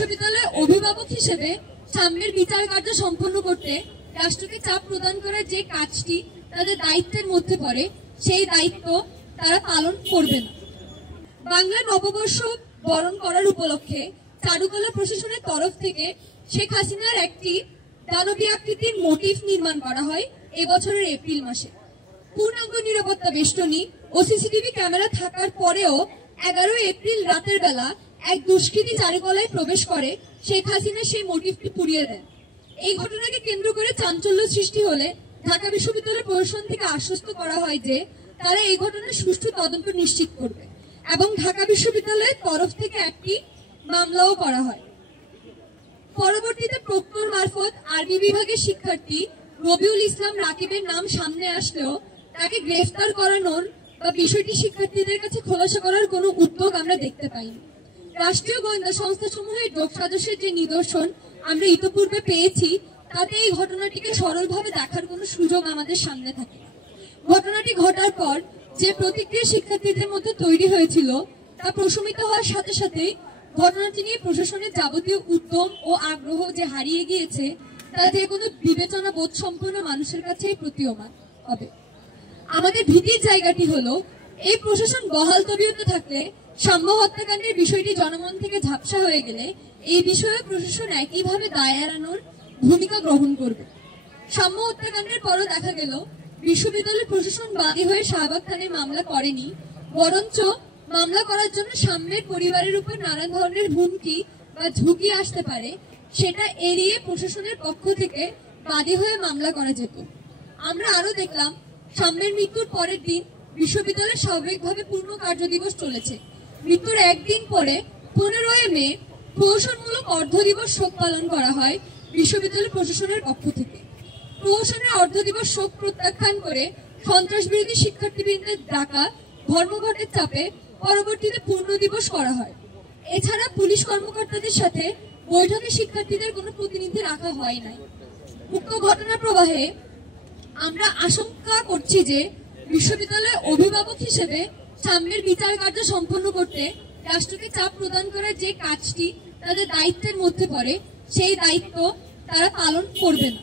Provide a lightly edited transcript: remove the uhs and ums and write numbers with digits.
বিশ্ববিদ্যালয়ের অভিভাবক হিসেবে সামনের বিচার কার্য সম্পন্ন করতে রাষ্ট্রকে চাপ প্রদান করার যে কাজটি তাদের দায়িত্বের মধ্যে পড়ে, সেই দায়িত্ব তারা পালন করবে না। বাংলা নববর্ষ বরণ করার উপলক্ষে চারুকলা প্রশাসনের তরফ থেকে শেখ হাসিনার একটি দানবী আকৃতির মোটিফ নির্মাণ করা হয় এবছরের এপ্রিল মাসে। পূর্ণাঙ্গ নিরাপত্তা বেষ্টনী ও সিসিটিভি ক্যামেরা থাকার পরেও 11 এপ্রিল রাতের বেলা এক দুষ্কৃতী চারুকলায় প্রবেশ করে শেখ হাসিনা সেই মোটিফটি পুড়িয়ে দেন। এই ঘটনাকে কেন্দ্র করে চাঞ্চল্য সৃষ্টি হলে ঢাকা বিশ্ববিদ্যালয় প্রশাসন থেকে আশ্বস্ত করা হয় যে তারা এই ঘটনার সুষ্ঠু তদন্ত নিশ্চিত করবে এবং ঢাকা বিশ্ববিদ্যালয়ের তরফ থেকে একটি মামলাও করা হয়। পরবর্তীতে প্রক্টর মারফত আরবি বিভাগের শিক্ষার্থী রবিউল ইসলাম রাকিবের নাম সামনে আসলেও তাকে গ্রেফতার করানোর বা বিষয়টি শিক্ষার্থীদের কাছে খোলাসা করার কোনো উদ্যোগ আমরা দেখতে পাইনি। রাষ্ট্রীয় গোয়েন্দা সংস্থাসমূহের যোগ সাজসের যে নিদর্শন আমরা ইতিপূর্বে পেয়েছি, তাতে এই ঘটনাটিকে সরলভাবে দেখার কোনো সুযোগ আমাদের সামনে থাকে। ঘটনাটি ঘটার পর যে প্রতিক্রিয়া শিক্ষার্থীদের মধ্যে তৈরি হয়েছিল তা প্রশমিত হওয়ার সাথে সাথে ঘটনাটি নিয়ে প্রশাসনের যাবতীয় উদ্যম ও আগ্রহ যে হারিয়ে গিয়েছে তা যে কোনো বিবেচনা বোধ সম্পন্ন মানুষের কাছেই প্রতীয়মান হবে। আমাদের ভীতির জায়গাটি হলো এই প্রশাসন বহাল তবিয়তে থাকলে সাম্য হত্যাকাণ্ডের বিষয়টি জনমন থেকে ঝাপসা হয়ে গেলে এই বিষয়ে প্রশাসন একইভাবে দায় এড়ানোর ভূমিকা গ্রহণ করবে। সাম্য হত্যাকাণ্ডের পরও দেখা গেল বিশ্ববিদ্যালয় প্রশাসন বাদী হয়ে শাহবাগ থানায় মামলা করেনি, বরঞ্চ মামলা করার জন্য সাম্যের পরিবারের উপর নানা ধরনের হুমকি বা ঝুঁকি আসতে পারে সেটা এড়িয়ে প্রশাসনের পক্ষ থেকে বাদী হয়ে মামলা করা যেত। আমরা আরো দেখলাম সাম্যের মৃত্যুর পরের দিন বিশ্ববিদ্যালয়ে স্বাভাবিকভাবে পূর্ণ কার্য দিবস চলেছে। মৃত্যুর একদিন পরে 15 মে প্রহসনমূলক অর্ধ দিবস শোক পালন করা হয় বিশ্ববিদ্যালয় প্রশাসনের পক্ষ থেকে। প্রহসনের অর্ধ দিবস শোক প্রত্যাখ্যান করে সন্ত্রাস বিরোধী শিক্ষার্থীবৃন্দের ডাকা ধর্মঘটের চাপে পরবর্তীতে পূর্ণ দিবস করা হয়। এছাড়া পুলিশ কর্মকর্তাদের সাথে বৈঠকে শিক্ষার্থীদের কোনো প্রতিনিধি রাখা হয় নাই। উক্ত ঘটনা প্রবাহে আমরা আশঙ্কা করছি যে বিশ্ববিদ্যালয়ের অভিভাবক হিসেবে সামনের বিচার কার্য সম্পন্ন করতে রাষ্ট্রকে চাপ প্রদান করার যে কাজটি তাদের দায়িত্বের মধ্যে পড়ে, সেই দায়িত্ব তারা পালন করবে না।